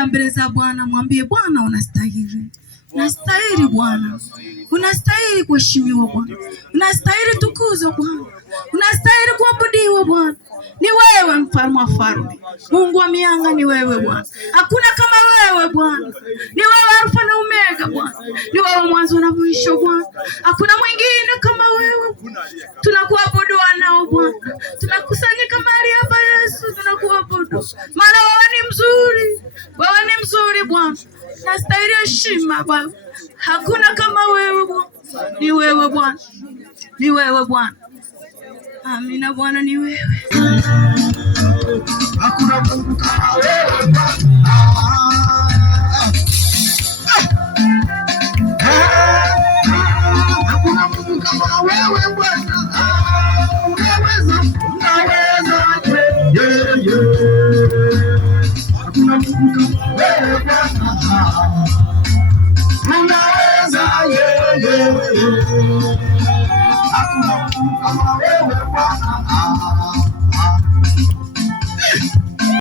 Nenda mbele za Bwana, mwambie Bwana unastahili. Unastahili Bwana. Unastahili kuheshimiwa Bwana. Unastahili tukuzwa Bwana. Unastahili kuabudiwa Bwana. Ni wewe mfalme wa falme. Mungu wa mianga ni wewe Bwana. Hakuna kama wewe Bwana. Ni wewe Alfa na Omega Bwana. Ni wewe mwanzo na mwisho Bwana. Hakuna mwingine kama wewe. Tunakuabudu nao Bwana. Tunakusanyika mahali hapa Yesu, tunakuabudu. Maana wewe ni mzuri. Wewe ni mzuri Bwana. Nastahili heshima Bwana. Hakuna kama wewe Bwana. Ni wewe Bwana. Ni wewe Bwana. Amina Bwana, ni wewe. Hakuna Mungu kama wewe Bwana. Hakuna Mungu kama wewe Bwana. Unaweza, hakuna Mungu kama wewe Bwana. Unaweza, hakuna Mungu kama wewe Bwana.